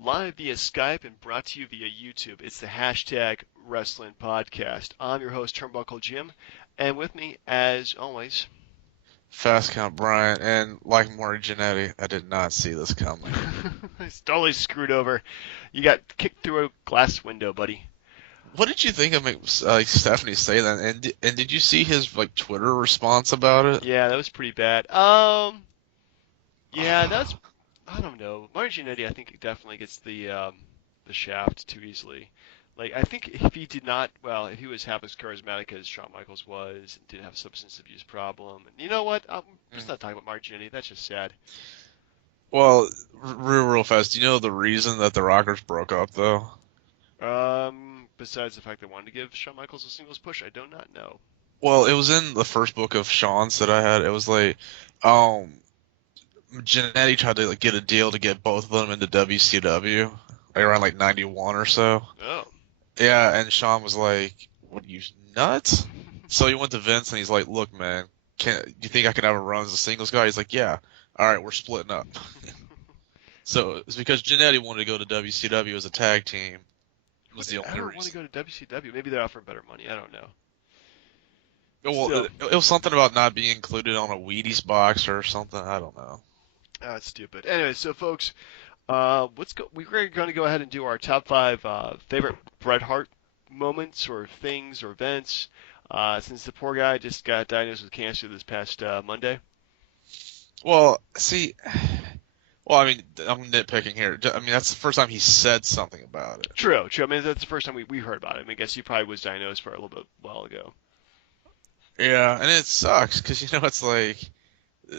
live via Skype and brought to you via YouTube. It's the hashtag Wrestling Podcast. I'm your host, Turnbuckle Jim, and with me, as always, Fast Count Bryant, and like Maury Jannetty, I did not see this coming. it's totally screwed over. You got kicked through a glass window, buddy. What did you think of Stephanie say that? And did you see his Twitter response about it? Yeah, that was pretty bad. Yeah, that's I don't know. Marginetti, I think, definitely gets the shaft too easily. Like, I think if he did not, well, if he was half as charismatic as Shawn Michaels was, and didn't have a substance abuse problem, and you know what? I'm just Mm. not talking about Marginetti. That's just sad. Well, real fast. Do you know the reason that the Rockers broke up though? Besides the fact they wanted to give Shawn Michaels a singles push, I do not know. Well, it was in the first book of Sean's that I had. It was um, Jannetty tried to get a deal to get both of them into WCW, around 91 or so. Oh. Yeah, and Sean was like, "What are you nuts?" So he went to Vince and he's like, "Look, man, can do you think I can have a run as a singles guy?" He's like, "Yeah, all right, we're splitting up." So it's because Jannetty wanted to go to WCW as a tag team Who was would the only ever want to reason. go to WCW? Maybe they're offering better money. I don't know. Well, Still, it was something about not being included on a Wheaties box or something. I don't know. that's stupid. Anyway, so folks, let's go. We're going to go ahead and do our top five favorite Bret Hart moments or things or events. Since the poor guy just got diagnosed with cancer this past Monday. Well, see, well, I mean, I'm nitpicking here. I mean, that's the first time he said something about it. True, true. I mean, that's the first time we heard about it. I mean, I guess he probably was diagnosed for a little bit while ago. Yeah, and it sucks because it's like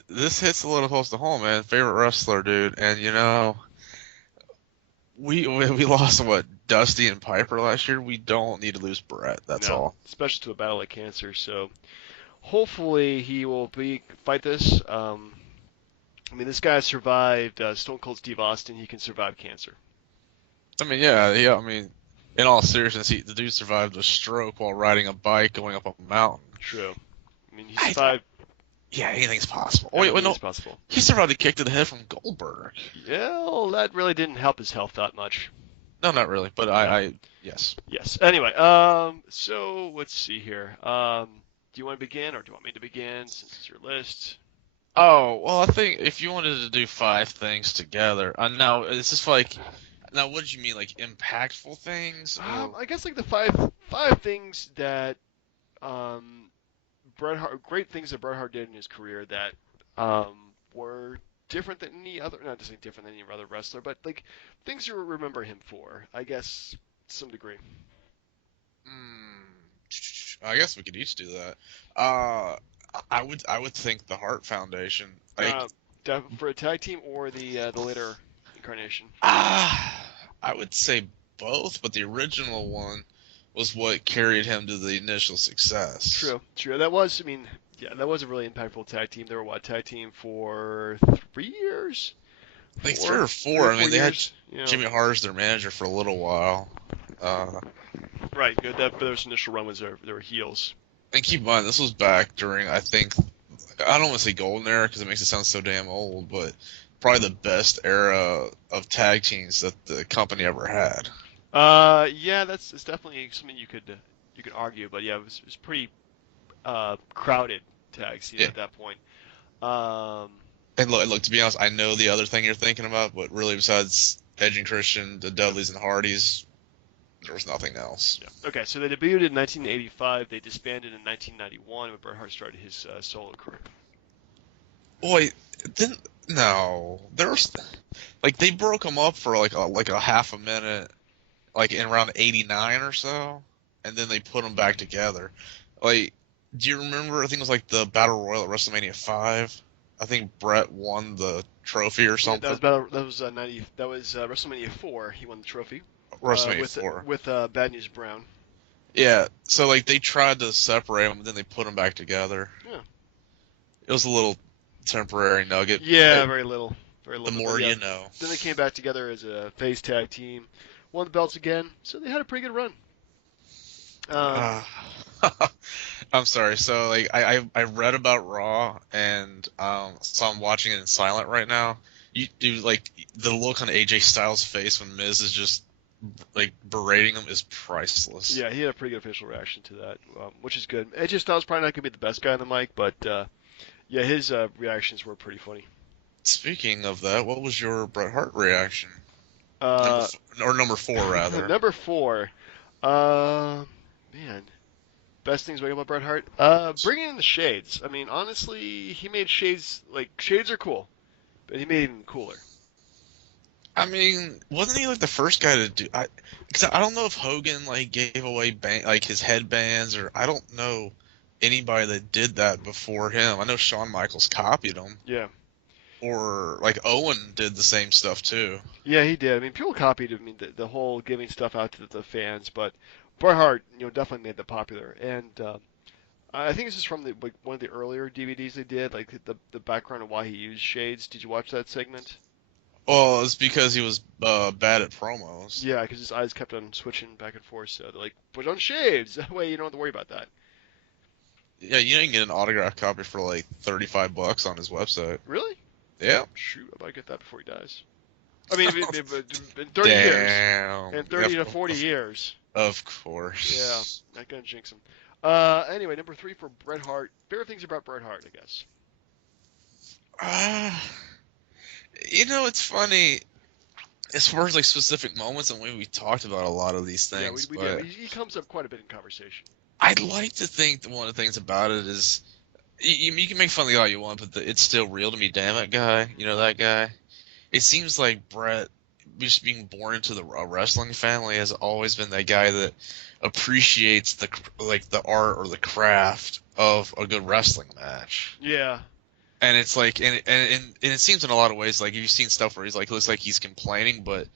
this hits a little close to home, man. Favorite wrestler, dude, and we lost what Dusty and Piper last year. We don't need to lose Brett. That's No, all. especially to a battle like cancer. So hopefully he will be fight this. I mean, this guy survived Stone Cold Steve Austin. He can survive cancer. I mean, yeah, yeah. I mean, in all seriousness, the dude survived a stroke while riding a bike going up a mountain. True. I mean, he I, survived. yeah, anything's possible. Oh, wait, Anything is no, possible. he survived a kick to the head from Goldberg. Yeah, well, that really didn't help his health that much. No, not really, but No. yes. Yes. Anyway, so let's see here. Do you want to begin, or do you want me to begin, since it's your list? Oh, well, I think if you wanted to do five things together, now is this now what did you mean, like impactful things, or I guess like the five things that um Bret Hart, great things that Bret Hart did in his career that were different than any other, not to say different than any other wrestler, but like things you remember him for, I guess, to some degree. I guess we could each do that. Uh, I would think the Hart Foundation, Uh, for a tag team or the later incarnation. I would say both, but the original one was what carried him to the initial success. True, true. That was, I mean, yeah, that was a really impactful tag team. They were what, tag team for 3 years, Like three or three or four. I four mean, they had years. Yeah, Jimmy Hart as their manager for a little while. Uh, right. Good. That their initial run was their heels. and keep in mind, this was back during, I think, I don't want to say golden era because it makes it sound so damn old, but probably the best era of tag teams that the company ever had. Yeah, it's definitely something you could argue, but yeah, it was pretty crowded tag scene Yeah. at that point. Um, And look, to be honest, I know the other thing you're thinking about, but really, besides Edge and Christian, the Dudleys and Hardys, there was nothing else. yeah. Okay, so they debuted in 1985. They disbanded in 1991 when Bret Hart started his solo career. Boy, didn't no, there was they broke them up for like a half a minute, like in around '89 or so, and then they put them back together. Like, do you remember? I think it was like the Battle Royal at WrestleMania 5. I think Brett won the trophy or Yeah, that something. was battle. That was 90. That was WrestleMania 4. He won the trophy WrestleMania with 4. Bad News Brown. Yeah, so they tried to separate them, but then they put them back together. Yeah. It was a little temporary nugget. Yeah, very little, very The little bit. But more yeah, you know. then they came back together as a face tag team, won the belts again. So they had a pretty good run. Um, Uh, I'm sorry. So I read about Raw and so I'm watching it in silent right now. You do like the look on AJ Styles' face when Miz is just like berating him is priceless. Yeah, he had a pretty good official reaction to that, which is good. AJ Styles probably not gonna be the best guy on the mic, but yeah, his reactions were pretty funny. Speaking of that, what was your Bret Hart reaction? Uh, Number four rather. Number four, uh, man, best things about Bret Hart. Bringing in the shades. I mean, honestly, he made shades like shades are cool, but he made them cooler. I mean, wasn't he like the first guy to do? Cause I don't know if Hogan like gave away like his headbands, or I don't know anybody that did that before him. I know Shawn Michaels copied him, Yeah, or like Owen did the same stuff too. yeah, he did. I mean, people copied. I mean, the whole giving stuff out to the fans, but Bret Hart, definitely made that popular. And I think this is from like one of the earlier DVDs they did, like the background of why he used shades. Did you watch that segment? Well, it's because he was bad at promos. Yeah, because his eyes kept on switching back and forth. So they're like, put on shades. That way you don't have to worry about that. Yeah, you didn't get an autograph copy for like $35 on his website. Really? Yeah. Shoot, I might get that before he dies. I mean, in 30 years, Damn. in Yeah, 30 to 40 years. of Yeah, course. not gonna jinx him. Anyway, number three for Bret Hart. Favorite things about Bret Hart, I guess. Uh, it's funny as far as like specific moments and when we talked about a lot of these Yeah, things, we did. but He comes up quite a bit in conversation. I'd like to think that one of the things about it is you can make fun of the guy you want, but it's still real to me. Damn it, guy. You know that guy. It seems like Brett, just being born into the a wrestling family, has always been that guy that appreciates the art or the craft of a good wrestling match. Yeah, And it's like, and it seems in a lot of ways like you've seen stuff where he's like looks like he's complaining, but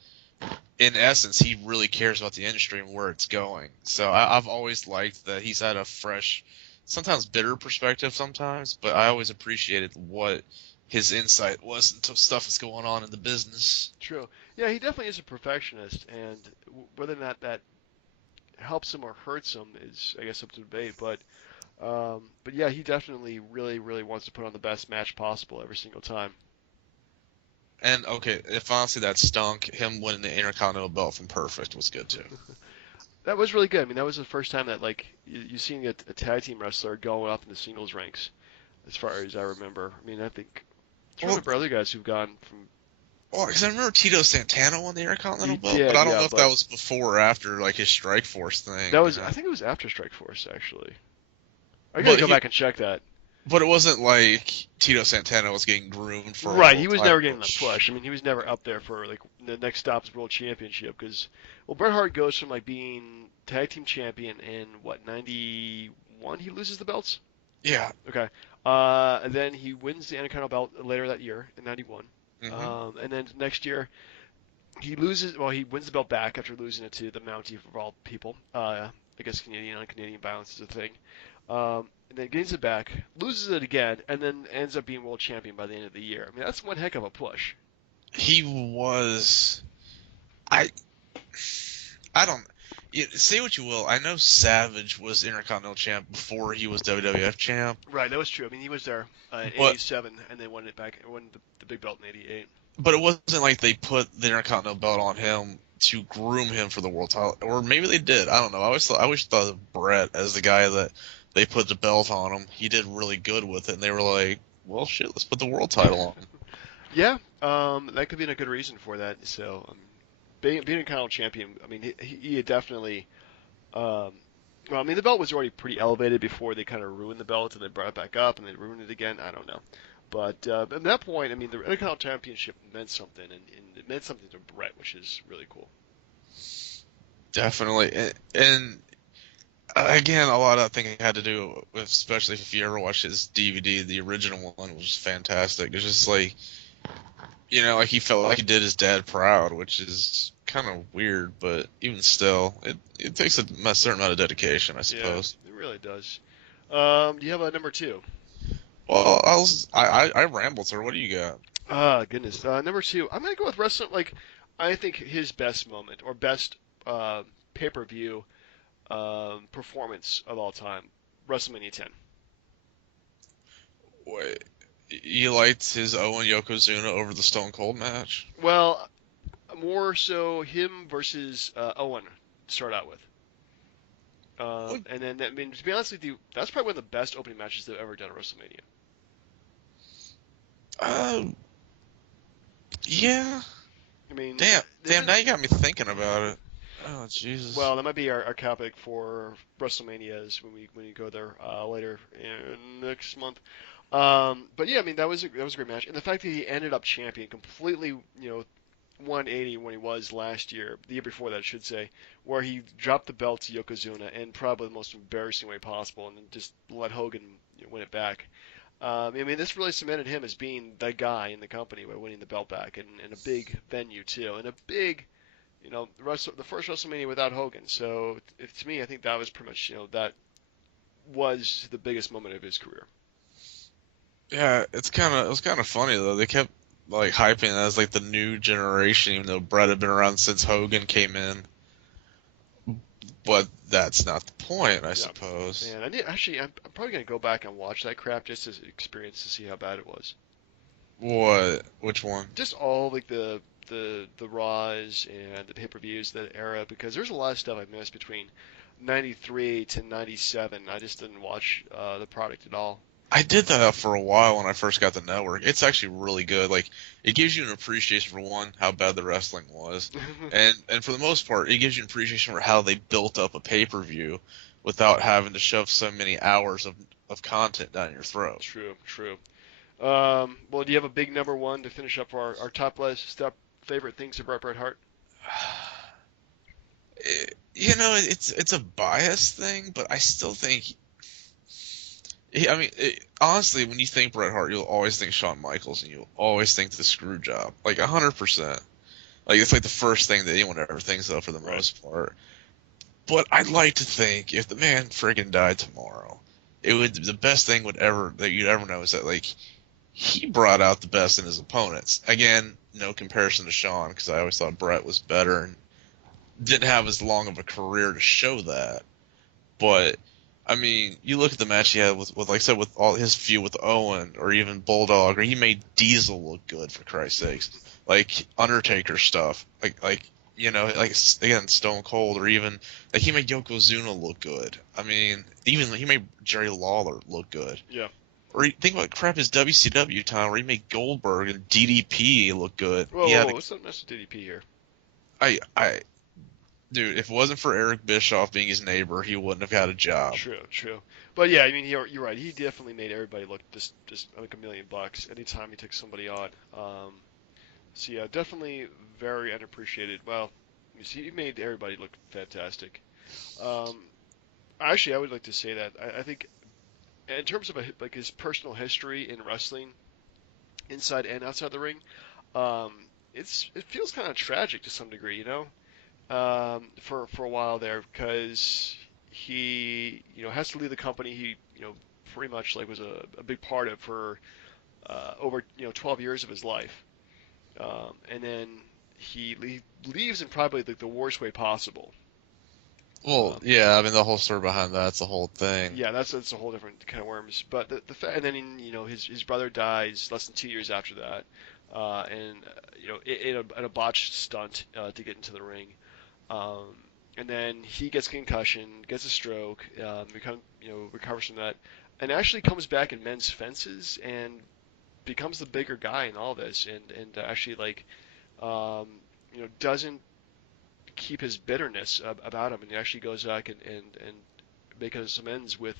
in essence, he really cares about the industry and where it's going. So I've always liked that he's had a fresh, sometimes bitter perspective sometimes, but I always appreciated what his insight was into stuff that's going on in the business. true. Yeah, he definitely is a perfectionist, and whether or not that helps him or hurts him is, I guess, up to debate. But yeah, he definitely really, really wants to put on the best match possible every single time. And okay, if honestly that stunk, him winning the Intercontinental belt from Perfect was good too. That was really good. I mean, that was the first time that like you seen a tag team wrestler going up in the singles ranks, as far as I remember. I mean, I think I'm trying to Well, remember other guys who've gone from. well, because I remember Tito Santana won the He Intercontinental belt, but did, I don't yeah, know if that but was before or after like his Strike Force that thing, was I think it was after Strike Force actually. I gotta But go back and check that. but it wasn't like Tito Santana was getting groomed for a Right, he world was never title getting the push. push. I mean, he was never up there for like the next stop is world championship because well, Bret Hart goes from like being tag team champion in what 91 he loses the belts. Yeah. Okay. And then he wins the Intercontinental belt later that year in '91. Hmm. And then next year he loses. Well, he wins the belt back after losing it to the Mountie of all people. I guess Canadian on Canadian violence is a thing. And then gains it back, loses it again, and then ends up being world champion by the end of the year. I mean, that's one heck of a push. He was. I I don't. Say what you will. I know Savage was Intercontinental champ before he was WWF champ, Right, that was true. I mean, he was there in but '87, and they won it back, won the big belt in '88. but it wasn't like they put the Intercontinental belt on him to groom him for the world title, or maybe they did. I don't know. I always thought of Brett as the guy that they put the belt on him. He did really good with it, and they were like, "Well, shit, let's put the world title on him." Yeah, that could be a good reason for that. So, being a Continental champion, I mean, he had definitely. Um, well, I mean, the belt was already pretty elevated before they kind of ruined the belt, and they brought it back up, and they ruined it again. I don't know, but at that point, I mean, the Intercontinental Championship meant something, and it meant something to Brett, which is really cool. Definitely, and again, a lot of that thing had to do with, especially if you ever watch his DVD, the original one was fantastic. It's just like, like he felt like he did his dad proud, which is kind of weird, but even still, it takes a certain amount of dedication, I Yeah, suppose. it really does. Do you have a number two? Well, I rambled, sir. What do you got? Ah, goodness. Number two, I'm gonna go with wrestling. Like, I think his best moment or best pay-per-view performance of all time, WrestleMania 10. Wait, You liked his Owen Yokozuna over the Stone Cold match? Well, more so him versus Owen to start out with. What? And then, I mean, to be honest with you, that's probably one of the best opening matches they've ever done at WrestleMania. Uh, yeah. I mean, Damn, this damn. is Now you got me thinking about it. Oh Jesus. well, that might be our topic for WrestleManias when we go there later next month. But yeah, I mean that was a great match, and the fact that he ended up champion completely, 180 when he was last year, the year before that, I should say, where he dropped the belt to Yokozuna in probably the most embarrassing way possible, and then just let Hogan win it back. I mean, this really cemented him as being the guy in the company by winning the belt back, and in a big venue too, and a big, the first WrestleMania without Hogan. So to me, I think that was pretty much, that was the biggest moment of his career. Yeah, it was kind of funny though. They kept like hyping it as like the new generation, even though Bret had been around since Hogan came in. But that's not the point, I Yeah, suppose. man. I'm probably gonna go back and watch that crap just as experience to see how bad it was. What? Which one? Just all like the Raws and the pay-per-views that era, because there's a lot of stuff I missed between '93 to '97. I just didn't watch the product at all. I did that for a while when I first got the network. It's actually really good. Like it gives you an appreciation for one, how bad the wrestling was, and for the most part, it gives you an appreciation for how they built up a pay-per-view without having to shove so many hours of content down your throat. True, true. Well, do you have a big number one to finish up our top list? Step favorite things about Bret Hart? You know, it's a bias thing, but I still think. I mean, honestly, when you think Bret Hart, you'll always think Shawn Michaels, and you'll always think the screw job, like 100%. Like it's like the first thing that anyone ever thinks of for the Right. most part. But I'd like to think if the man friggin' died tomorrow, it would the best thing would ever that you'd ever know is that like he brought out the best in his opponents. Again, no comparison to Shawn because I always thought Bret was better and didn't have as long of a career to show that. But I mean, you look at the match he had with like I said, with all his feud with Owen or even Bulldog, or he made Diesel look good for Christ's sakes. Like Undertaker stuff, like again Stone Cold, or even like he made Yokozuna look good. I mean, even he made Jerry Lawler look good. Yeah. Or think about crap his WCW time where he made Goldberg and DDP look good. Whoa, He whoa, had whoa. What's up next to DDP here? I dude, if it wasn't for Eric Bischoff being his neighbor, he wouldn't have had a job. True, true. But yeah, I mean, you're right. He definitely made everybody look just like $1 million anytime he took somebody on. So yeah, definitely very unappreciated. Well, he made everybody look fantastic. Um, actually, I would like to say that I think in terms of like his personal history in wrestling, inside and outside the ring, um, it feels kind of tragic to some degree, for a while there because he has to leave the company he pretty much like was a big part of for over 12 years of his life, and then he leaves in probably the worst way possible. Well, Um, yeah, I mean the whole story behind that's the whole thing. yeah, that's a whole different kind of worms. But and then his brother dies less than 2 years after that, and in a botched stunt to get into the ring. Um, and then he gets concussion, gets a stroke, recovers from that, and actually comes back and mends fences and becomes the bigger guy in all this, and actually doesn't keep his bitterness about him, and he actually goes back and makes amends with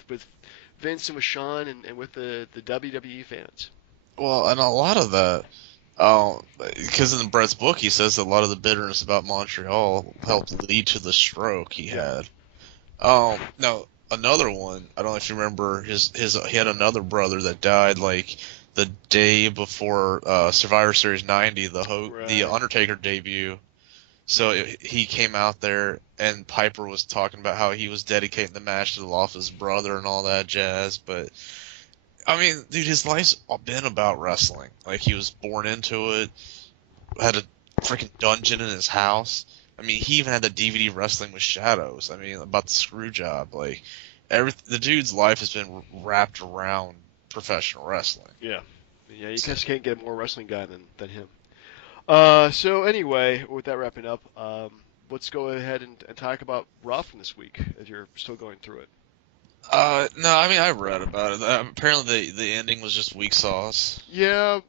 Vince and with Sean and with the WWE fans. Well, and a lot of that, because in Brett's book he says that a lot of the bitterness about Montreal helped lead to the stroke he Yeah, had. Now another one, I don't know if you remember his he had another brother that died like the day before Survivor Series 90, the right. Undertaker debut. So he came out there, and Piper was talking about how he was dedicating the match to the loss of his brother and all that jazz. But I mean, dude, his life's been about wrestling. Like he was born into it, had a freaking dungeon in his house. I mean, he even had the DVD Wrestling with Shadows. I mean, about the screw job. Like the dude's life has been wrapped around professional wrestling. Yeah, Yeah, you just can't get a more wrestling guy than him. So anyway, with that wrapping up, let's go ahead and talk about Raw from this week, if you're still going through it. No, I mean I read about it. Apparently the ending was just weak sauce. Yeah,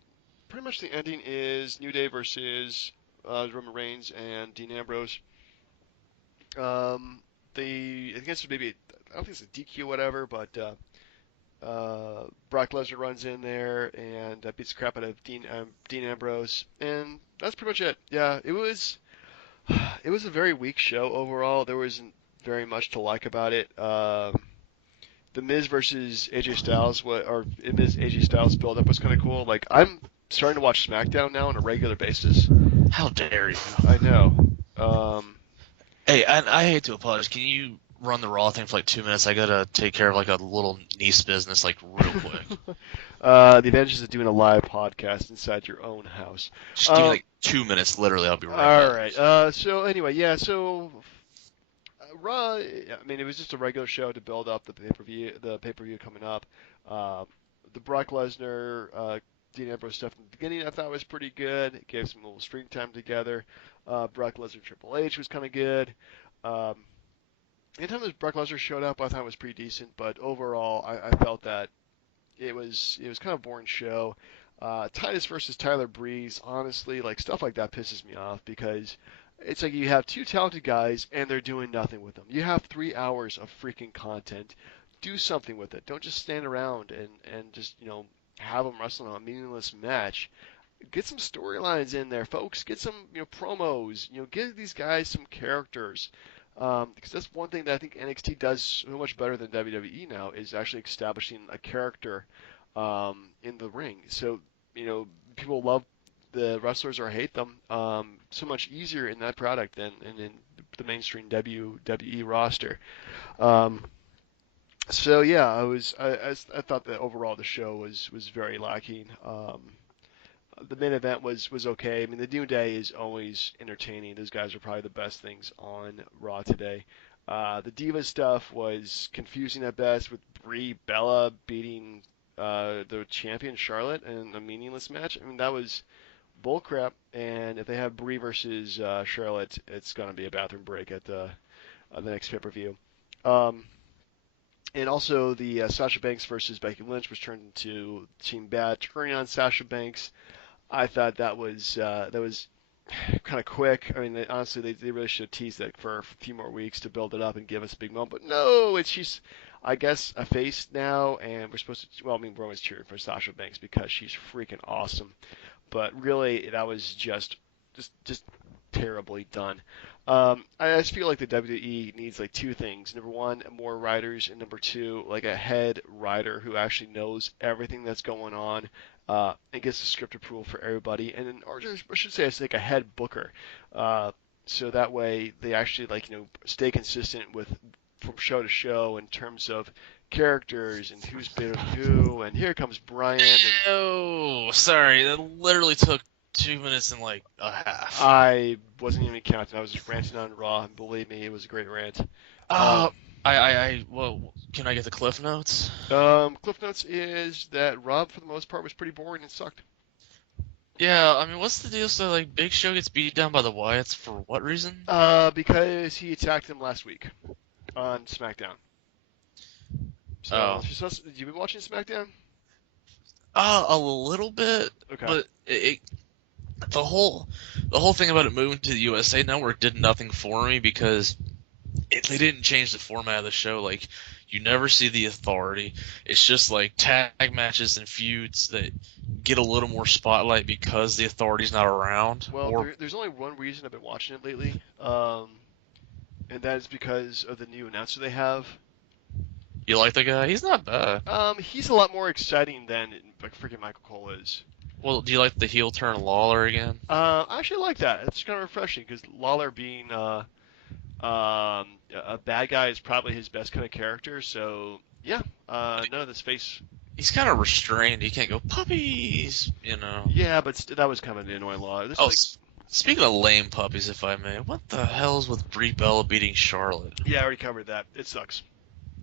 pretty much the ending is New Day versus Roman Reigns and Dean Ambrose. I think it's maybe, I don't think it's a DQ or whatever, but Brock Lesnar runs in there and beats the crap out of Dean Ambrose, and that's pretty much it. Yeah, it was a very weak show overall. There wasn't very much to like about it. The Miz versus AJ Styles, or Miz AJ Styles build up was kind of cool. Like, I'm starting to watch SmackDown now on a regular basis. How dare you? I know. Um, Hey, and I hate to apologize. Can you run the Raw thing for like 2 minutes? I gotta take care of like a little niece business like real quick. the advantages of doing a live podcast inside your own house. Just give me like 2 minutes, literally. I'll be right All back. right. So anyway, yeah. So Raw. I mean, it was just a regular show to build up the pay-per-view. The pay-per-view coming up. Uh, the Brock Lesnar, Dean Ambrose stuff in the beginning, I thought was pretty good. It gave some little screen time together. Brock Lesnar Triple H was kind of good. Um, Anytime that Brock Lesnar showed up, I thought it was pretty decent. But overall, I felt that it was kind of a boring show. Titus versus Tyler Breeze, honestly, like stuff like that pisses me off because it's like you have two talented guys and they're doing nothing with them. You have 3 hours of freaking content. Do something with it. Don't just stand around and just have them wrestling on a meaningless match. Get some storylines in there, folks. Get some promos. Give these guys some characters. Because that's one thing that I think NXT does so much better than WWE now is actually establishing a character in the ring. So people love the wrestlers or hate them so much easier in that product than in the mainstream WWE roster. Um, so yeah, I thought that overall the show was very lacking. The main event was okay. I mean, the New Day is always entertaining. Those guys are probably the best things on Raw today. The Diva stuff was confusing at best, with Brie Bella beating the champion Charlotte in a meaningless match. I mean, that was bullcrap. And if they have Brie versus Charlotte, it's gonna be a bathroom break at the next pay-per-view. Um, and also the Sasha Banks versus Becky Lynch was turned into Team Bad, turning on Sasha Banks. I thought that was kind of quick. I mean, honestly, they really should have teased that for a few more weeks to build it up and give us a big moment. But no, she's, I guess, a face now, and we're supposed to. Well, I mean, we're always cheering for Sasha Banks because she's freaking awesome. But really, that was just terribly done. I just feel like the WWE needs like two things. Number one, more writers, and number two, like a head writer who actually knows everything that's going on and gets the script approval for everybody, and then, or just, I should say, it's like a head booker, so that way they actually stay consistent with from show to show in terms of characters and who's been with who. And here comes Brian, and Oh, sorry. That literally took 2 minutes and like a half. I wasn't even counting. I was just ranting on Raw, and believe me, it was a great rant. Uh, well, can I get the Cliff Notes? Cliff Notes is that Rob, for the most part, was pretty boring and sucked. Yeah, I mean, what's the deal? So, like, Big Show gets beat down by the Wyatts for what reason? Because he attacked him last week on SmackDown. So, Oh. you been watching SmackDown? A little bit, Okay. but the whole thing about it moving to the USA Network did nothing for me because they didn't change the format of the show. Like, you never see the Authority. It's just like tag matches and feuds that get a little more spotlight because the Authority's not around. Well, there's only one reason I've been watching it lately, and that is because of the new announcer they have. You like the guy? He's not bad. He's a lot more exciting than like freaking Michael Cole is. Well, do you like the heel turn Lawler again? I actually like that. It's kind of refreshing because Lawler being a bad guy is probably his best kind of character. So yeah, no, this face. He's kind of restrained. He can't go puppies, you know. Yeah, but that was kind of an annoying Lawler. Oh, speaking of lame puppies, if I may, what the hell's with Brie Bella beating Charlotte? Yeah, I already covered that. It sucks.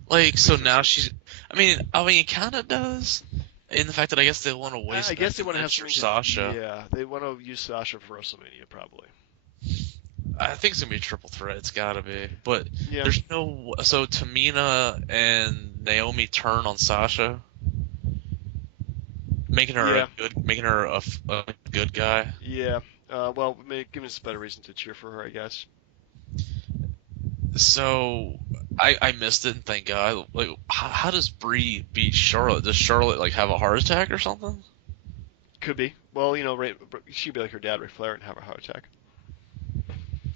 Like, so now she's. I mean, it kind of does. in the fact that I guess they want to I waste guess Becky they want to have Lynch or something to. Sasha. Yeah, they want to use Sasha for WrestleMania probably. I think it's gonna be a triple threat. It's gotta be. But Yeah, there's no. So Tamina and Naomi turn on Sasha, yeah, making her a good guy. yeah. Well, give us a better reason to cheer for her, I guess. So I missed it, and thank God. Like, how does Brie beat Charlotte? Does Charlotte like have a heart attack or something? Could be. Well, she'd be like her dad, Ric Flair, and have a heart attack.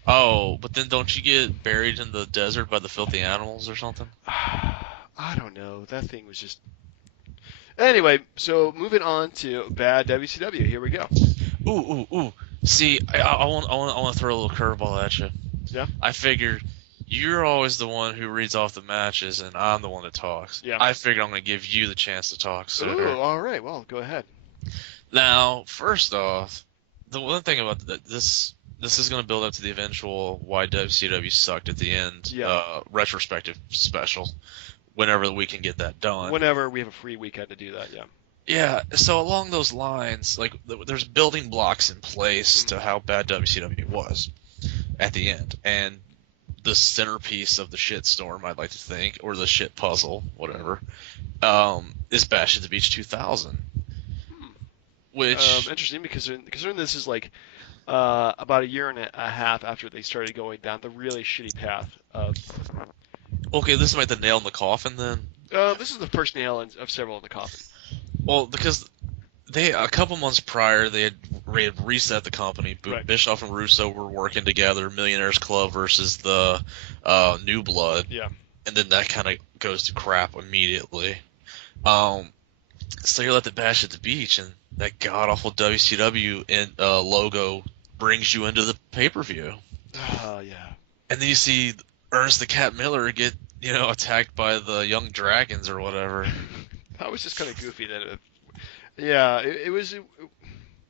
Oh, but then don't you get buried in the desert by the filthy animals or something? I don't know. That thing was just. Anyway, so moving on to bad WCW. Here we go. Ooh. See, I want to throw a little curveball at you. Yeah, I figured you're always the one who reads off the matches, and I'm the one that talks. yeah. I figured I'm going to give you the chance to talk Ooh, sooner. all right. Well, go ahead. Now, first off, the one thing about this is going to build up to the eventual why WCW sucked at the end Yeah. retrospective special, whenever we can get that done. Whenever we have a free weekend to do that, yeah. Yeah, so along those lines, like there's building blocks in place Mhm. to how bad WCW was at the end, and the centerpiece of the shitstorm, I'd like to think, or the shit puzzle, whatever, is Bash at the Beach 2000, Hmm. which Interesting because considering this is like about a year and a half after they started going down the really shitty path of. okay, this might be the nail in the coffin then. This is the first nail of several in the coffin. Well, because they a couple months prior they had reset the company. Right. Bischoff and Russo were working together, Millionaires Club versus the New Blood, Yeah. and then that kind of goes to crap immediately. Um, so you're at the Bash at the Beach, and that god awful WCW logo brings you into the pay per view, Oh yeah. and then you see Ernest the Cat Miller get attacked by the Young Dragons or whatever. That was just kind of goofy. Yeah, it was.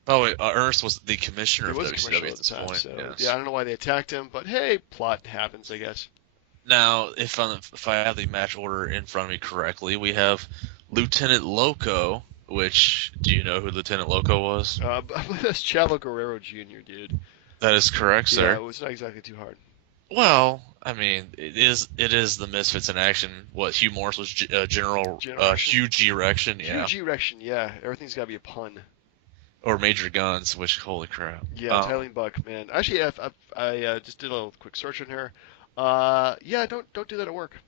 Oh wait, Ernest was the commissioner He of was a WCW commercial at at the this time, point. so yeah, Yes. I don't know why they attacked him, but hey, plot happens, I guess. Now, if I have the match order in front of me correctly, we have Lieutenant Loco. Which do you know who Lieutenant Loco was? I believe that's Chavo Guerrero Jr., dude. That is correct, Yeah, sir. it was not exactly too hard. Well, I mean, it is the Misfits in action. What Hugh Morris was General Generation. Huge Erection, yeah, Huge erection, yeah. Everything's got to be a pun. or Major Guns, which holy crap. Yeah, Tylene Buck, man. Actually, I just did a little quick search on her. Yeah, don't do that at work.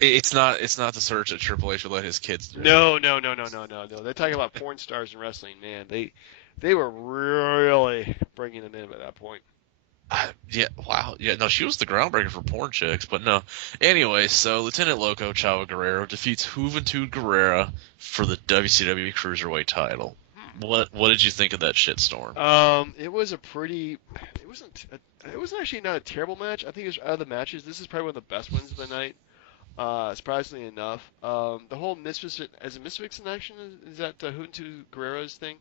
It's not the search that Triple H would let his kids do. No. They're talking about porn stars in wrestling, man. They were really bringing them in at that point. Yeah, wow. Yeah, no, she was the groundbreaker for porn chicks, but no. Anyway, so Lieutenant Loco Chavo Guerrero defeats Juventud Guerrera for the WCW Cruiserweight title. What did you think of that shitstorm? It was a pretty. It wasn't. It was actually not a terrible match. I think it was out of the matches. This is probably one of the best ones of the night. Surprisingly enough, the whole Misfits as a Misfits in action is that Juventud Guerrero's thing.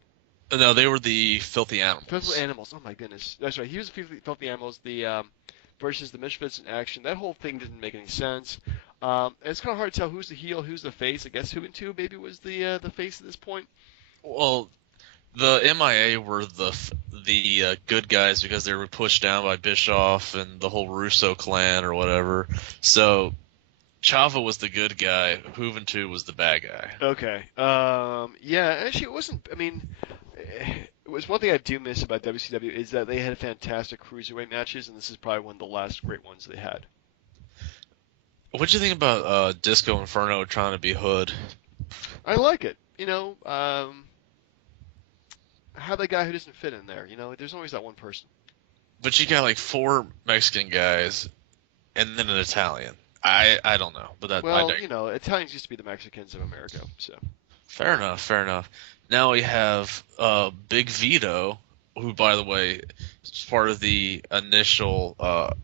No, they were the Filthy Filthy Animals. Animals. Oh my goodness, that's right. He was Filthy Animals. The versus the Misfits in action. That whole thing didn't make any sense. It's kind of hard to tell who's the heel, who's the face. I guess Juventud maybe was the face at this point. Well, the MIA were the good guys because they were pushed down by Bischoff and the whole Russo clan or whatever. So Chava was the good guy. Juventud was the bad guy. Okay. Yeah, actually, it wasn't. I mean, it was one thing I do miss about WCW is that they had fantastic cruiserweight matches, and this is probably one of the last great ones they had. What'd you think about Disco Inferno trying to be Hood? I like it. Have that guy who doesn't fit in there. There's always that one person. But you got like four Mexican guys and then an Italian. I don't know, but Well, Italians used to be the Mexicans of America, so. fair enough, fair enough. Now we have Big Vito, who by the way is part of the initial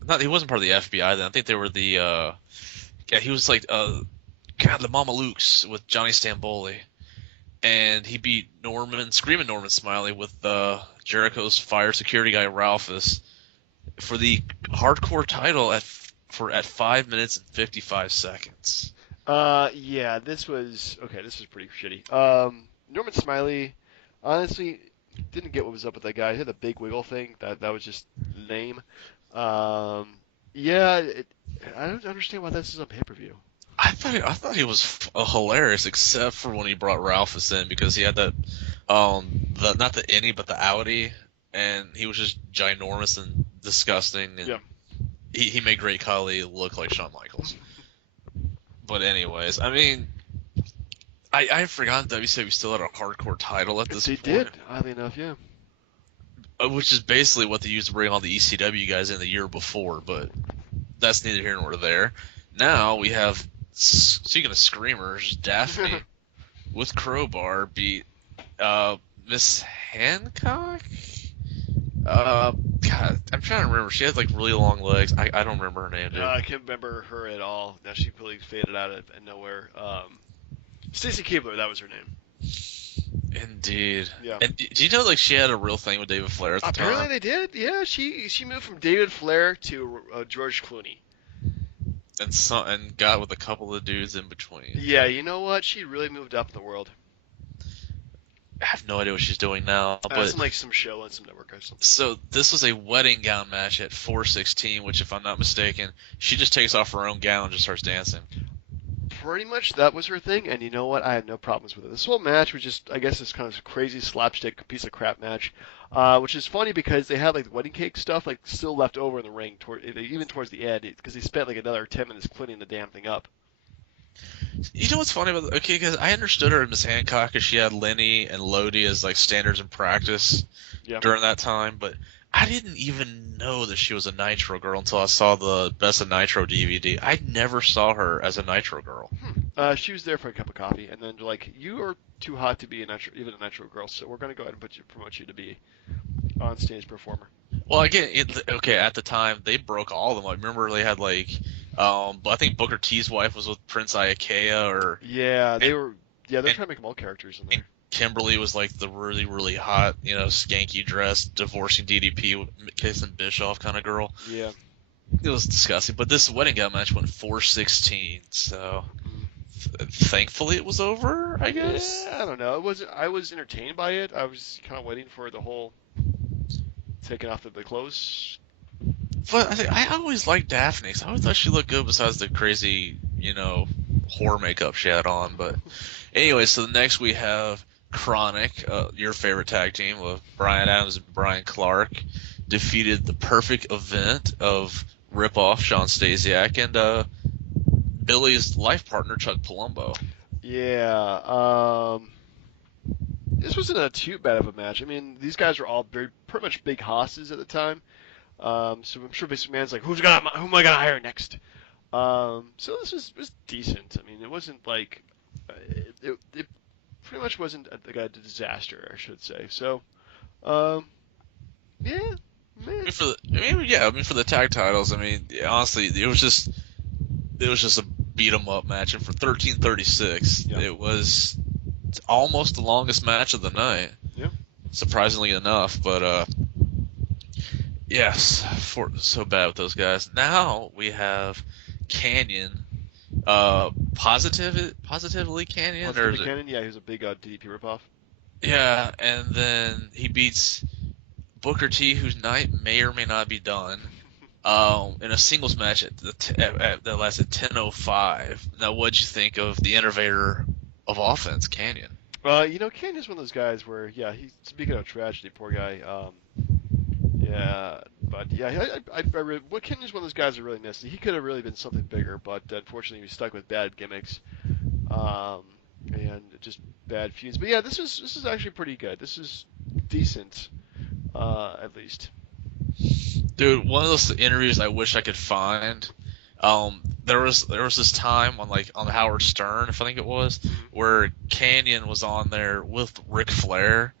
not he wasn't part of the FBI then. I think they were the yeah, he was like God, the Mama Lukes with Johnny Stamboli. And he beat Screaming Norman Smiley with Jericho's fire security guy Ralphus for the hardcore title at 5 minutes and 55 seconds. Yeah, this was okay. This was pretty shitty. Norman Smiley, honestly, didn't get what was up with that guy. He had the big wiggle thing. That was just lame. Um, yeah, I don't understand why this is on pay-per-view. I thought he was hilarious, except for when he brought Ralphus in because he had that the not the innie but the outie, and he was just ginormous and disgusting, and Yeah. he made Great Khali look like Shawn Michaels. But anyways, I mean, I had forgotten WCW still had a hardcore title at this They point, did, oddly enough, yeah. which is basically what they used to bring all the ECW guys in the year before. But that's neither here nor there. Now we have, speaking of screamers, Daphne with Crowbar beat Miss Hancock. God, I'm trying to remember. She had like really long legs. I don't remember her name, dude. I can't remember her at all. Now she completely faded out of nowhere. Stacy Keibler, that was her name. Indeed. Yeah. And do you know like she had a real thing with David Flair at the Apparently time? they did. Yeah, she moved from David Flair to George Clooney. And got with a couple of dudes in between. Yeah, you know what? She really moved up in the world. I have no idea what she's doing now, but Some like some show on some network or something. so this was a wedding gown match at 416, which if I'm not mistaken, she just takes off her own gown and just starts dancing. Pretty much that was her thing, and you know what? I had no problems with it. This whole match was just, I guess, this kind of crazy slapstick piece of crap match, which is funny because they had like the wedding cake stuff like still left over in the ring, even towards the end, because they spent like another 10 minutes cleaning the damn thing up. You know what's funny about okay, because I understood her as Miss Hancock because she had Lenny and Lodi as like standards in practice Yeah. during that time, but I didn't even know that she was a Nitro girl until I saw the Best of Nitro DVD. I never saw her as a Nitro girl. She was there for a cup of coffee, and then they're like, "You are too hot to be even a natural girl, so we're gonna go ahead and promote you to be on stage performer." Well, again, okay, at the time they broke all of them. I remember they had like, but I think Booker T's wife was with Prince Iaukea, or Yeah, they and, were. Yeah, they're and, trying to make them all characters in and there. Kimberly was like the really really hot, skanky dress, divorcing DDP, kissing Bischoff kind of girl. Yeah. It was disgusting. But this wedding gown match went 416, so Mm. thankfully it was over, I guess. Yeah, I don't know. It wasn't. I was entertained by it. I was kind of waiting for the whole taking off the clothes. But I always liked Daphne 'cause I always thought she looked good besides the crazy, horror makeup she had on. But anyway, so next we have Chronic, your favorite tag team with Brian Adams and Brian Clark, defeated the Perfect Event of Ripoff Sean Stasiak and Billy's life partner Chuck Palumbo. Yeah. This wasn't too bad of a match. I mean, these guys were all pretty much big hosses at the time. So I'm sure Vince McMahon's like, who am I gonna hire next? So this was decent. I mean, it wasn't like it pretty much wasn't like a disaster, I should say. So, um, yeah, I man, mean, for the tag titles, I mean, honestly, it was just a beat 'em up match, and for 13:36, yeah, it was almost the longest match of the night, yeah. surprisingly enough. But yes, so bad with those guys. Now we have Canyon, positively Canyon, Once or to is it? McKinnon, yeah, he was a big DDP ripoff. Yeah, and then he beats Booker T, whose night may or may not be done. In a singles match that lasted 10:05. Now, what'd you think of the innovator of offense, Canyon? Canyon's one of those guys where, yeah, he's speaking of tragedy, poor guy. Yeah, but yeah, what Canyon's one of those guys I really missed. He could have really been something bigger, but unfortunately, he was stuck with bad gimmicks, um, and just bad feuds. But yeah, this is actually pretty good. This is decent, at least. Dude, one of those interviews I wish I could find. There was this time on Howard Stern, if I think it was, Mhm. where Canyon was on there with Ric Flair,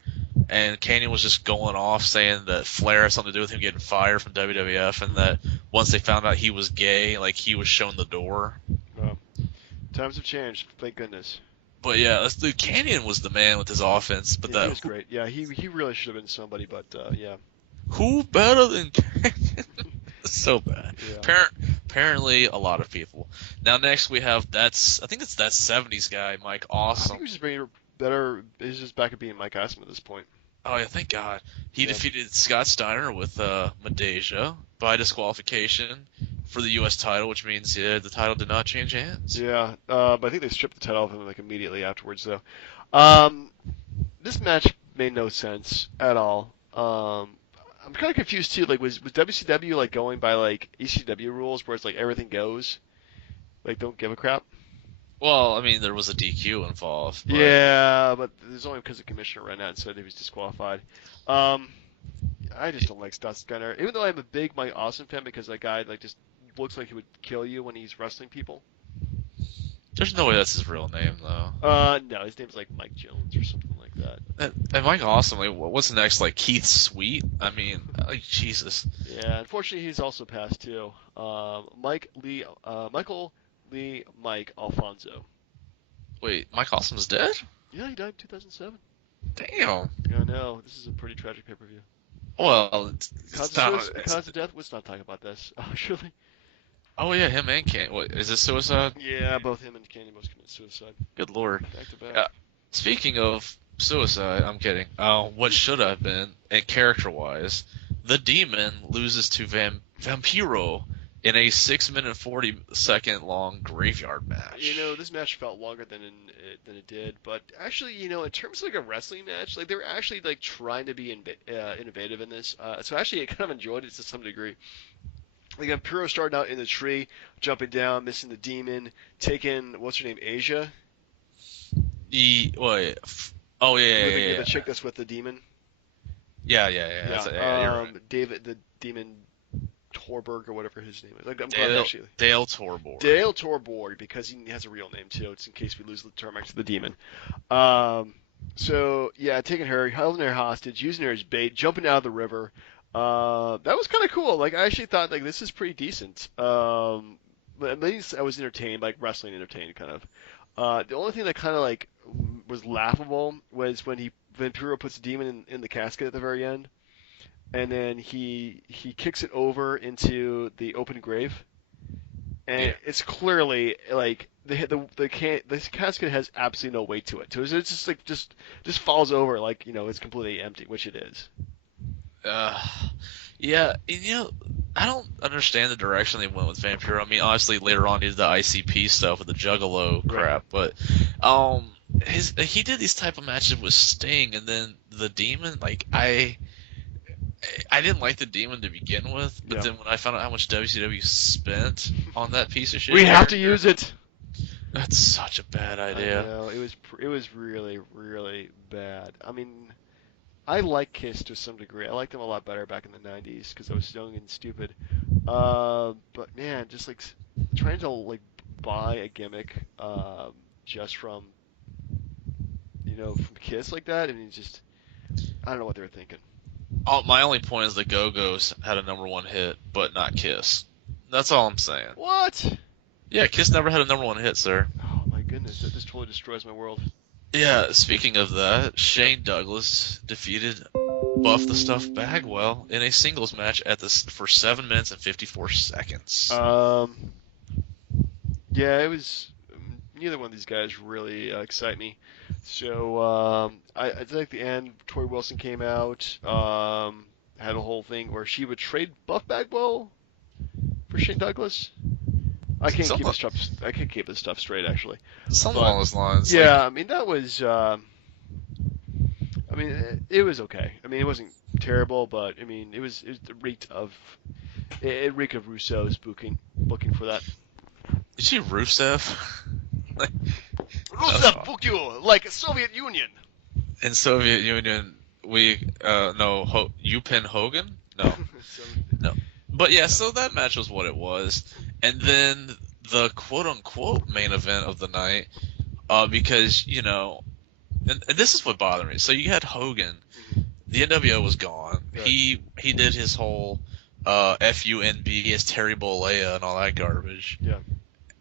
and Canyon was just going off saying that Flair had something to do with him getting fired from WWF, and that once they found out he was gay, like he was shown the door. Well, times have changed, thank goodness. But yeah, the Canyon was the man with his offense. But Yeah, he was great. Yeah, he really should have been somebody, but yeah, who better than Canyon? So bad. yeah. Apparently, a lot of people. Now next we have I think it's that '70s guy, Mike I think Awesome. he was just bringing better. He's just back at being Mike Awesome at this point. Oh yeah, thank God. He Yeah. defeated Scott Steiner with Madeja by disqualification for the U.S. title, which means the title did not change hands. Yeah. But I think they stripped the title of him like immediately afterwards, though. Um, this match made no sense at all. I'm kind of confused too. Like, was WCW like going by like ECW rules, where it's like everything goes, like don't give a crap? Well, I mean there was a DQ involved, but Yeah, but there's only because the commissioner ran out and said he was disqualified. Um, I just don't like Scott Steiner, even though I'm a big Mike Awesome fan because that guy like just looks like he would kill you when he's wrestling people. there's no way that's his real name though. No, his name's like Mike Jones or something like that. And Mike Awesome, like, what's next? Like Keith Sweet? I mean, like Jesus. Yeah, unfortunately, he's also passed too. Michael Lee, Mike Alfonso. Wait, Mike Awesome's dead? Yeah, he died in 2007. Damn. Yeah, I know. This is a pretty tragic pay-per-view. Well, Cause it's of, not. cause of death? Let's not talk about this. Oh, surely. Oh yeah, him and Kane. What is this suicide? Yeah, both him and Candy both committed suicide. Good lord. Back to back. Speaking of suicide, I'm kidding. What should have been, and character-wise, the Demon loses to Vampiro in a 6-minute 40-second long graveyard You match. know, this match felt longer than it did, but actually, you know, in terms of like a wrestling match, like they were actually like trying to be innovative in this. So actually, I kind of enjoyed it to some degree. Like Vampiro started out in the tree, jumping down, missing the demon, taking what's her name, Asia, Wait. Oh yeah, yeah, yeah, the yeah. chick that's with the demon. Yeah, yeah, yeah. Yeah, Yeah, you're right. David the demon Torberg or whatever his name is. Like I'm glad Dale, actually. Dale Torborg. Dale Torborg, because he has a real name too. It's in case we lose the term to the demon. Um, so yeah, taking her, holding her hostage, using her as bait, jumping out of the river. That was kind of cool. Like I actually thought like this is pretty decent. But at least I was entertained, like wrestling entertained, kind of. The only thing that kind of like was laughable was when Vampiro puts the demon in the casket at the very end, and then he kicks it over into the open grave, and Yeah. it's clearly like this casket has absolutely no weight to it. So it's just like just falls over like it's completely empty, which it is. Uh, yeah, and, I don't understand the direction they went with Vampiro. I mean, obviously later on he did the ICP stuff with the Juggalo Right. crap, but he did these type of matches with Sting, and then the Demon. Like I didn't like the Demon to begin with, but Yeah. then when I found out how much WCW spent on that piece of shit, We have to character, use it. that's such a bad I idea. know it was really really bad. I mean, I like Kiss to some degree. I liked them a lot better back in the '90s because I was young and stupid. But man, just like trying to like buy a gimmick just from from Kiss like that. I mean, just I don't know what they were thinking. Oh, my only point is the Go-Go's had a #1 hit, but not Kiss. That's all I'm saying. What? Yeah, Kiss never had a #1 hit, sir. Oh my goodness, that just totally destroys my world. Yeah, speaking of that, Shane Douglas defeated Buff the Stuff Bagwell in a singles match for 7 minutes and 54 seconds. Yeah, it was. Neither one of these guys really excite me. So I think the end, Tori Wilson came out, had a whole thing where she would trade Buff Bagwell for Shane Douglas. I can't keep this stuff straight actually. Something But along those lines. yeah, I mean that was. I mean it was okay. I mean it wasn't terrible, but I mean it reeked of Russo's booking for that. Is she Rusev? Like, Rusev book you like Soviet Union. in Soviet Union, Yupin Hogan? No. So, No. But yeah, so that match was what it was. And then the quote-unquote main event of the night, because, and this is what bothered me. So you had Hogan. The NWO was gone. Right. He did his whole FUNB as Terry Bollea and all that garbage. Yeah.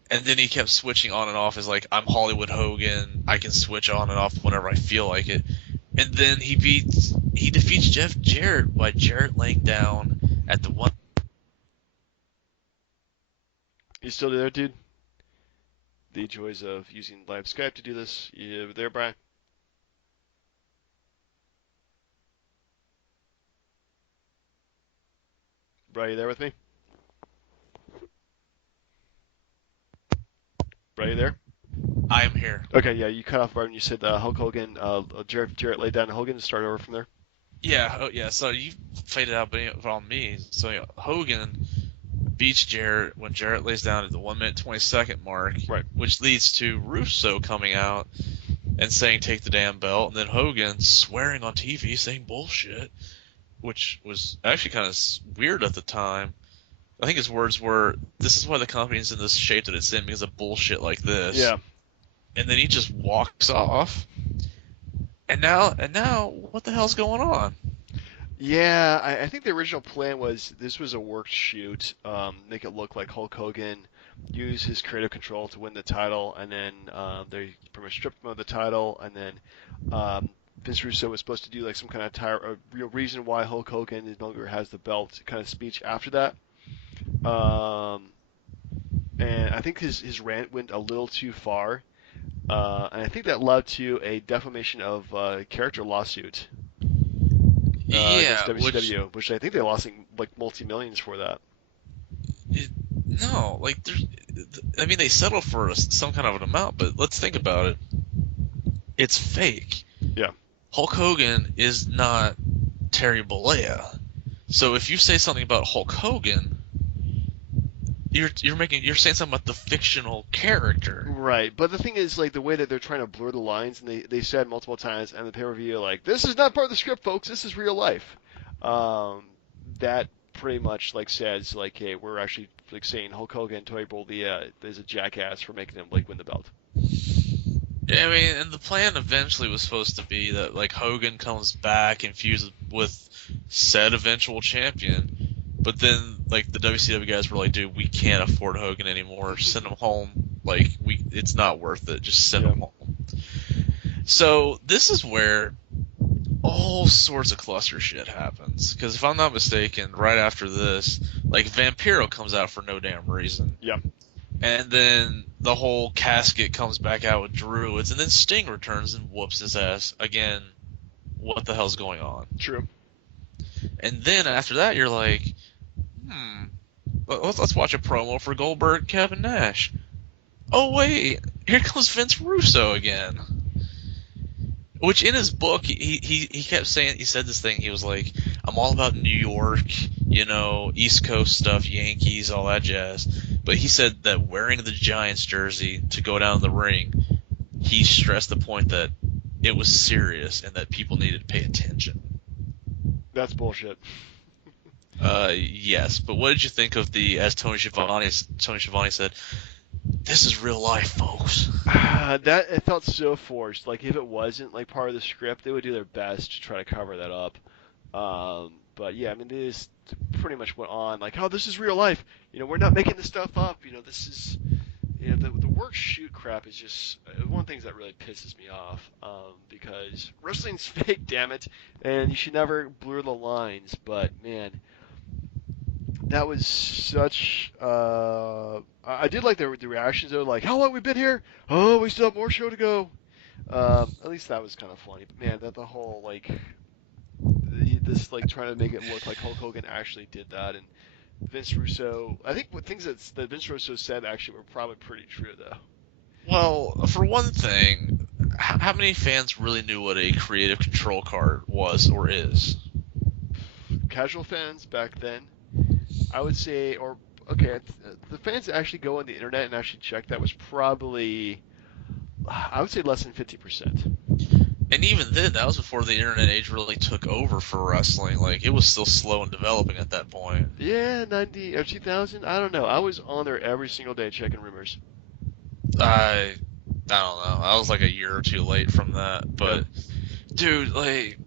And then he kept switching on and off as like, I'm Hollywood Hogan. I can switch on and off whenever I feel like it. And then he defeats Jeff Jarrett by Jarrett laying down at the one. You still there, dude? the joys of using live Skype to do this. You there, Brian? Brian, you there with me? Brian, you there? I am here. Okay, yeah, you cut off right when you said Hulk Hogan. Jarrett laid down Hogan to start over from there. Yeah, oh, yeah. So you faded out, but on me. So Hogan beats Jarrett when Jarrett lays down at the 1 minute 20-second mark, Right. which leads to Russo coming out and saying take the damn belt, and then Hogan swearing on TV saying bullshit, which was actually kind of weird at the time. I think his words were, "This is why the company's in this shape that it's in because of bullshit like this." Yeah. And then he just walks off. And now, what the hell's going on? Yeah, I think the original plan was this was a worked shoot, make it look like Hulk Hogan used his creative control to win the title, and then they pretty much stripped him of the title, and then Vince Russo was supposed to do like some kind of a real reason why Hulk Hogan no longer has the belt kind of speech after that. Um, and I think his rant went a little too far, and I think that led to a defamation of character lawsuit against Yeah, WCW, which I think they lost like multi millions for that. it, no, like there's, I mean, they settled for some kind of an amount, but let's think about it. It's fake. Yeah. Hulk Hogan is not Terry Bollea. So if you say something about Hulk Hogan, you're saying something about the fictional character. Right, but the thing is, like the way that they're trying to blur the lines, and they said multiple times on the pay-per-view, like this is not part of the script, folks. This is real life. Um, that pretty much like says like, hey, we're actually like saying Hulk Hogan, Toy Bollea is a jackass for making him like win the belt. Yeah, I mean, and the plan eventually was supposed to be that like Hogan comes back and feuds with said eventual champion, but then like the WCW guys were like, dude, we can't afford Hogan anymore. Send him home. Like it's not worth it. Just send him home. So this is where all sorts of cluster shit happens. Because if I'm not mistaken, right after this, like Vampiro comes out for no damn reason. Yeah. And then the whole casket comes back out with Druids, and then Sting returns and whoops his ass again. What the hell's going on? True. And then after that, you're like, let's watch a promo for Goldberg, Kevin Nash. Oh wait, here comes Vince Russo again. Which in his book, he kept saying, he said this thing, he was like, I'm all about New York, East Coast stuff, Yankees, all that jazz. But he said that wearing the Giants jersey to go down the ring, he stressed the point that it was serious and that people needed to pay attention. That's bullshit. Yes, but what did you think of as Tony Schiavone said, this is real life, folks. That it felt so forced. Like if it wasn't like part of the script, they would do their best to try to cover that up. But yeah, I mean, they just pretty much went on like, oh, this is real life. We're not making this stuff up. This is, the work shoot crap is just one of the things that really pisses me off. Because wrestling's fake, damn it, and you should never blur the lines. But man, that was such. I did like the reactions though, like, how long we been here? Oh, we still have more show to go. At least that was kind of funny. But man, that the whole like this like trying to make it look like Hulk Hogan actually did that, and Vince Russo. I think what things that Vince Russo said actually were probably pretty true though. Well, for one thing, how many fans really knew what a creative control card was or is? Casual fans back then, I would say, or okay, the fans that actually go on the internet and actually check that was probably, I would say less than 50%. And even then, that was before the internet age really took over for wrestling. Like, it was still slow and developing at that point. Yeah, 90 or 2000. I don't know. I was on there every single day checking rumors. I don't know. I was like a year or two late from that. But, dude, like,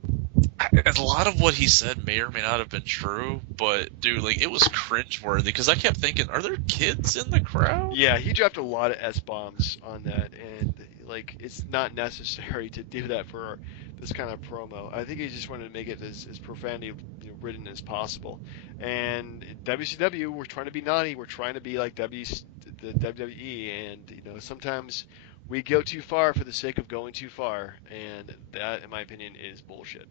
a lot of what he said may or may not have been true. But, dude, like, it was cringeworthy because I kept thinking, are there kids in the crowd? Yeah, he dropped a lot of S-bombs on that, and like it's not necessary to do that for this kind of promo. I think he just wanted to make it as profanity ridden as possible. And WCW, we're trying to be naughty. We're trying to be like the WWE, and sometimes we go too far for the sake of going too far, and that, in my opinion, is bullshit.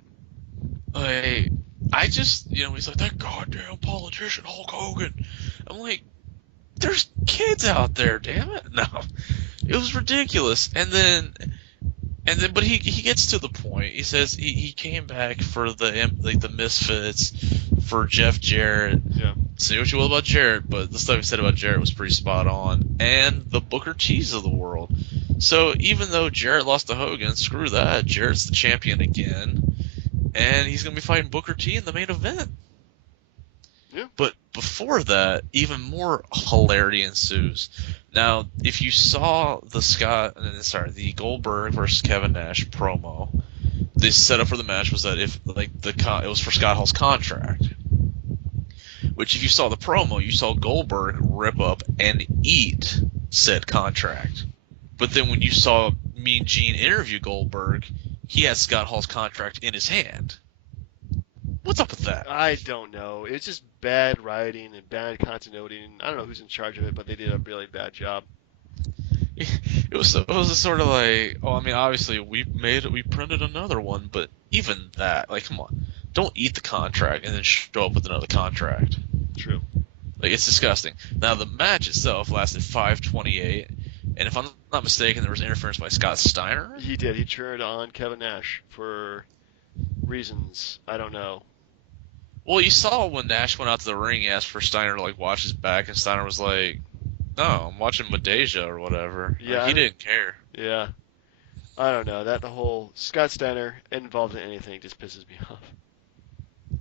I, I just, he's like, that goddamn politician Hulk Hogan. I'm like, there's kids out there, damn it. No, it was ridiculous. And then, but he gets to the point. He says he came back for the Misfits for Jeff Jarrett. Yeah. Say what you will about Jarrett, but the stuff he said about Jarrett was pretty spot on. And the Booker T's of the world. So even though Jarrett lost to Hogan, screw that. Jarrett's the champion again, and he's gonna be fighting Booker T in the main event. Yeah. But before that, even more hilarity ensues. Now, if you saw the Goldberg versus Kevin Nash promo, the setup for the match was that it was for Scott Hall's contract. Which, if you saw the promo, you saw Goldberg rip up and eat said contract. But then when you saw Mean Gene interview Goldberg, he had Scott Hall's contract in his hand. What's up with that? I don't know. It's just bad writing and bad continuity, and I don't know who's in charge of it, but they did a really bad job. It was sort of like, obviously we printed another one, but even that, like, come on, don't eat the contract and then show up with another contract. True. Like, it's disgusting. Now the match itself lasted 5:28, and if I'm not mistaken, there was interference by Scott Steiner. He did. He turned on Kevin Nash for reasons I don't know. Well, you saw when Nash went out to the ring, he asked for Steiner to watch his back, and Steiner was like, "No, I'm watching Medeja or whatever." Yeah, he didn't care. Yeah. I don't know. The whole Scott Steiner involved in anything just pisses me off.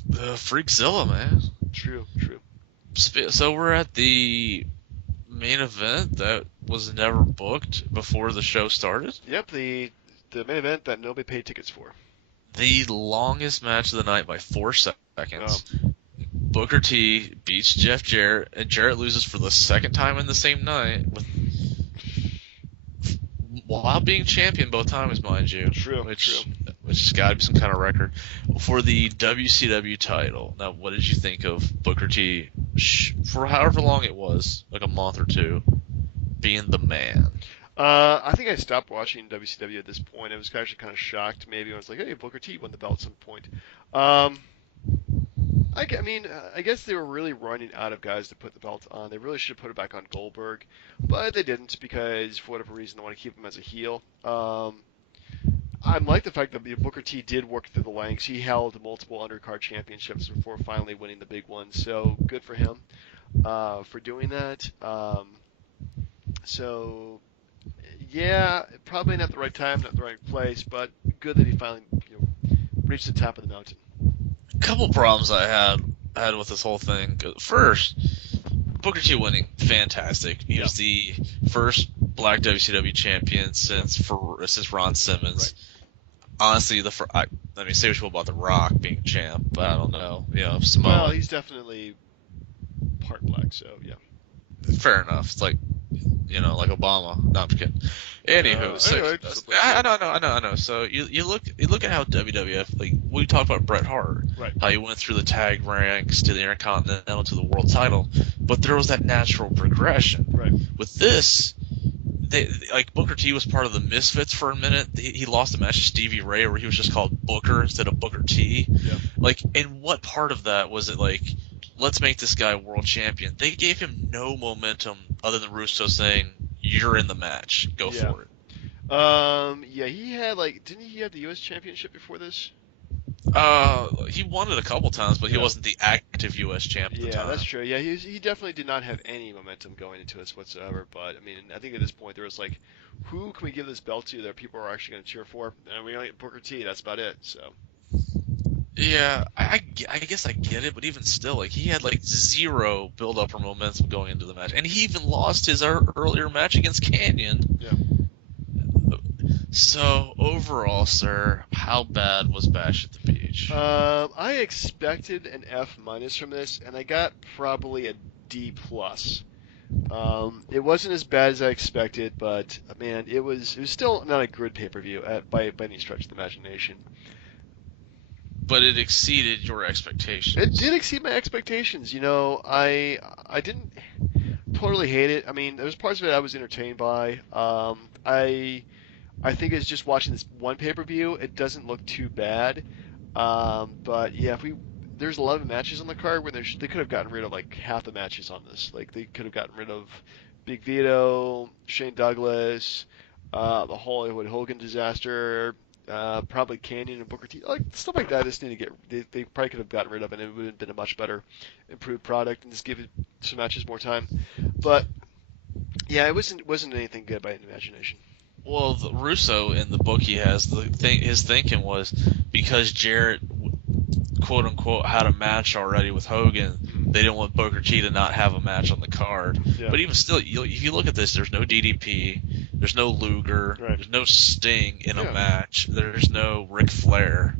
The Freakzilla, man. True. So we're at the main event that was never booked before the show started. Yep, the main event that nobody paid tickets for. The longest match of the night by 4 seconds. Oh. Booker T beats Jeff Jarrett, and Jarrett loses for the second time in the same night, while being champion both times, mind you. True. Which has got to be some kind of record for the WCW title. Now, what did you think of Booker T for however long it was, like a month or two, being the man? I think I stopped watching WCW at this point. I was actually kind of shocked. Maybe I was like, "Hey, Booker T won the belt at some point." I guess they were really running out of guys to put the belt on. They really should have put it back on Goldberg, but they didn't because for whatever reason they want to keep him as a heel. I like the fact that Booker T did work through the ranks. He held multiple undercard championships before finally winning the big one. So good for him for doing that. Yeah, probably not the right time, not the right place, but good that he finally reached the top of the mountain. A couple problems I had with this whole thing. First, Booker T winning, fantastic. He was the first Black WCW champion since Ron Simmons. Right. Honestly, say what you will about The Rock being champ, but I don't know. Samoa. Well, he's definitely part black, so yeah. Fair enough. It's like Obama. No, I'm just kidding. Anywho, I know. So you look at how WWF, like we talked about Bret Hart, right? How he went through the tag ranks to the Intercontinental to the World Title, but there was that natural progression. Right. With this, Booker T was part of the Misfits for a minute. He lost a match to Stevie Ray where he was just called Booker instead of Booker T. Yeah. And what part of that was it let's make this guy world champion? They gave him no momentum other than Russo saying, "You're in the match. Go for it." Yeah, he had didn't he have the U.S. Championship before this? He won it a couple times, but he wasn't the active U.S. champ at the time. Yeah, that's true. Yeah, he definitely did not have any momentum going into this whatsoever. But I think at this point there was who can we give this belt to that people are actually going to cheer for? And we only get Booker T. That's about it. So. Yeah, I guess I get it, but even still, he had zero build-up or momentum going into the match, and he even lost his earlier match against Canyon. Yeah. So overall, sir, how bad was Bash at the Beach? I expected an F- from this, and I got probably a D+. It wasn't as bad as I expected, but man, it was still not a good pay-per-view by any stretch of the imagination. But it exceeded your expectations. It did exceed my expectations. I didn't totally hate it. I mean, there's parts of it I was entertained by. I think it's just watching this one pay-per-view. It doesn't look too bad. But yeah, if we there's 11 matches on the card when they could have gotten rid of like half the matches on this. Like they could have gotten rid of Big Vito, Shane Douglas, the Hollywood Hogan disaster, probably Canyon and Booker T. Like stuff like that. Just need to get. They probably could have gotten rid of it, and it would have been a much better, improved product, and just give it some matches more time. But yeah, it wasn't anything good by any imagination. Well, Russo in the book he has his thinking was because Jarrett quote unquote had a match already with Hogan, they didn't want Booker T to not have a match on the card. Yeah. But even still, if you look at this, there's no DDP, there's no Luger, Right. there's no Sting in Yeah. a match, there's no Ric Flair.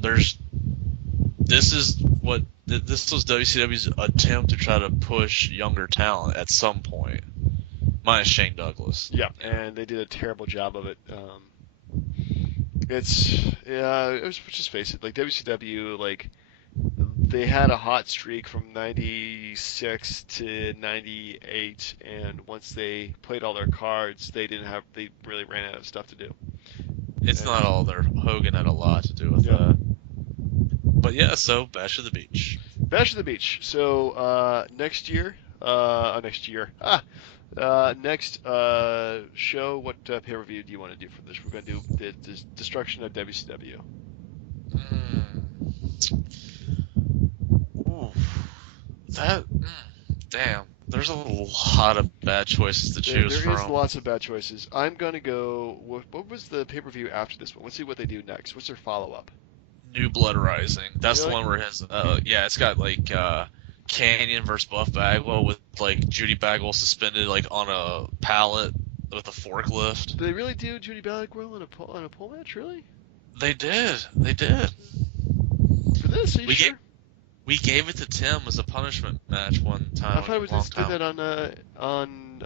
There's this was WCW's attempt to try to push younger talent at some point, minus Shane Douglas. Yeah, and they did a terrible job of it. It's yeah, it was just face it, like WCW, like they had a hot streak from '96 to '98, and once they played all their cards, they really ran out of stuff to do. It's And, not all there. Hogan had a lot to do with yeah. that. But yeah, so Bash of the Beach. Bash of the Beach. So next year, next show, what pay-per-view do you want to do for this? We're going to do the destruction of WCW. Ooh, damn. There's a lot of bad choices to choose There is from. lots of bad choices. I'm going to go. What was the pay-per-view after this one? Let's see what they do next. What's their follow-up? New Blood Rising. That's the Really? one where it has. Yeah, it's got like Canyon versus Buff Bagwell with like Judy Bagwell suspended like on a pallet with a forklift. Do they really do Judy Bagwell in a pole match? Really? They did. They did. For this? Are you We sure? We gave it to Tim as a punishment match one time. I thought a long just did time. that on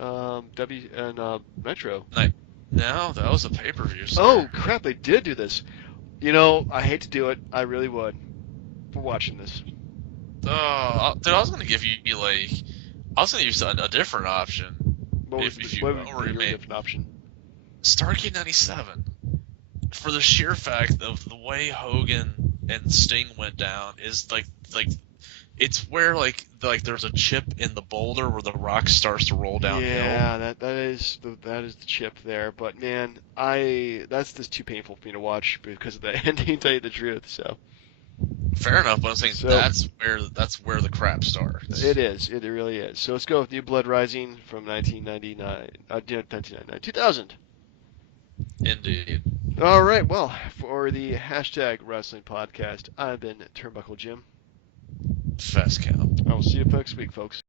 Metro. No, that was a pay-per-view. Oh crap! They did do this. You know, I hate to do it. I really would. For watching this. Dude, I was gonna give you like, I was gonna use a different option. What was If you what would be your made different option? Stargate '97, for the sheer fact of the way Hogan and Sting went down is like it's where like there's a chip in the boulder where the rock starts to roll downhill. Yeah, that is the chip there. But man, that's just too painful for me to watch because of the ending. To tell you the truth, so Fair enough, but I'm saying So- that's where the crap starts. it is. It really is. So let's go with New Blood Rising from 1999. 1999, 2000. Indeed. All right. Well, for the hashtag Wrestling Podcast, I've been Turnbuckle Jim. Fast count. I will see you next week, folks.